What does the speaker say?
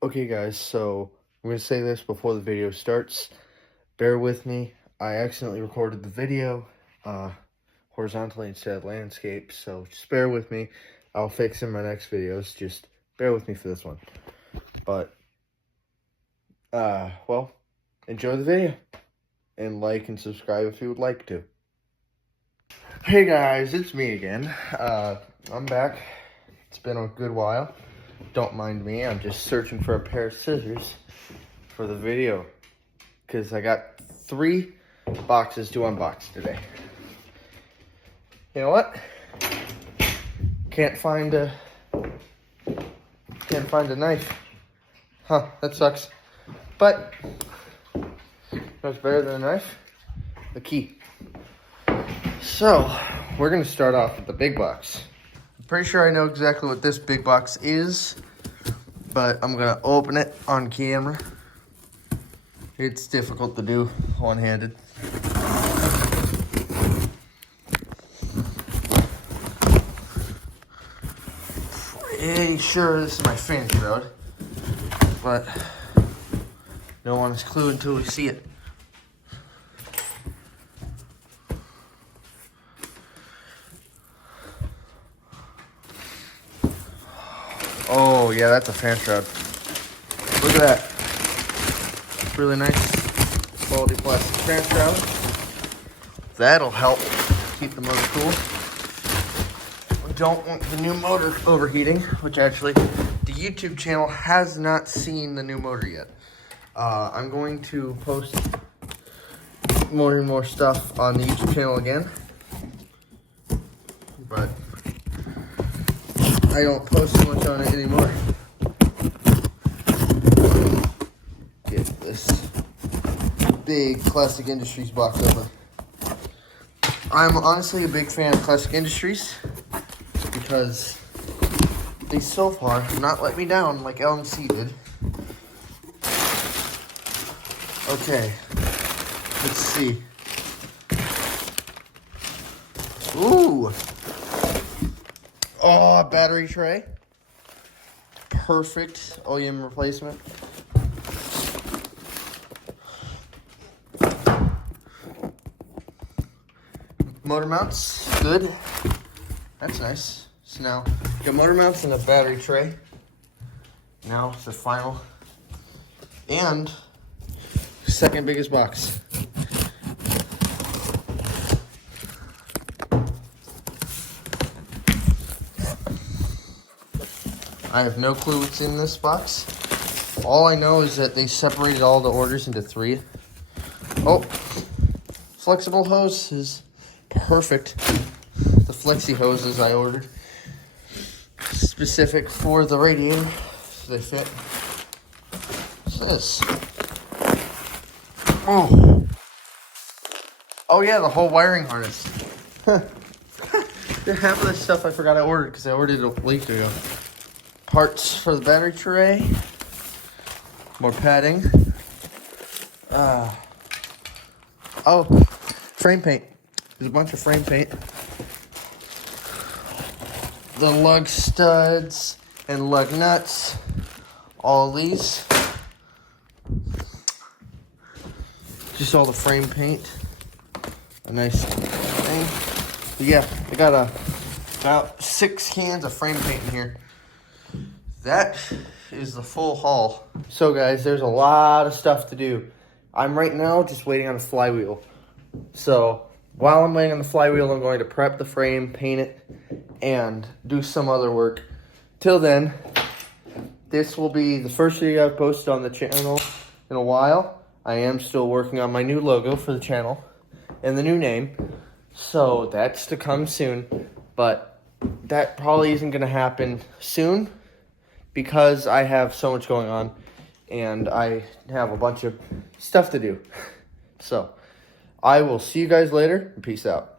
Okay guys, so I'm going to say this before the video starts. Bear with me. I accidentally recorded the video horizontally instead of landscape, so just bear with me. I'll fix in my next videos. Just bear with me for this one. But, well, enjoy the video. And like and subscribe if you would like to. Hey guys, it's me again. I'm back. It's been a good while. Don't mind me, I'm just searching for a pair of scissors for the video. Because I got 3 boxes to unbox today. You know what? Can't find a knife. Huh, that sucks. But, what's better than a knife? The key. So, we're going to start off with the big box. I'm pretty sure I know exactly what this big box is, but I'm going to open it on camera. It's difficult to do one-handed. Pretty sure this is my fan shroud, but no one has a clue until we see it. Oh, yeah, that's a fan shroud. Look at that. Really nice quality plastic fan shroud. That'll help keep the motor cool. Don't want the new motor overheating, which actually the YouTube channel has not seen the new motor yet. I'm going to post more and more stuff on the YouTube channel again, but I don't post too much on it anymore. Get this big Classic Industries box open. I'm honestly a big fan of Classic Industries because they so far have not let me down like LMC did. Okay, let's see. Ooh. Oh, battery tray. Perfect OEM replacement. Motor mounts, good. That's nice. So now, got motor mounts and a battery tray. Now, the final and second biggest box. I have no clue what's in this box. All I know is that they separated all the orders into 3. Oh, flexible hose is perfect. The flexi hoses I ordered, specific for the radiator, so they fit. What's this? Oh yeah, the whole wiring harness. Half of this stuff I forgot I ordered because I ordered it a week ago. Parts for the battery tray. More padding. Oh, frame paint. There's a bunch of frame paint. The lug studs and lug nuts. All these. Just all the frame paint. A nice thing. But yeah, I got about 6 cans of frame paint in here. That is the full haul. So guys, there's a lot of stuff to do. I'm right now just waiting on a flywheel. So while I'm waiting on the flywheel, I'm going to prep the frame, paint it, and do some other work. Till then, this will be the first video I've posted on the channel in a while. I am still working on my new logo for the channel and the new name. So that's to come soon. But that probably isn't going to happen soon because I have so much going on and I have a bunch of stuff to do. So I will see you guys later. Peace out.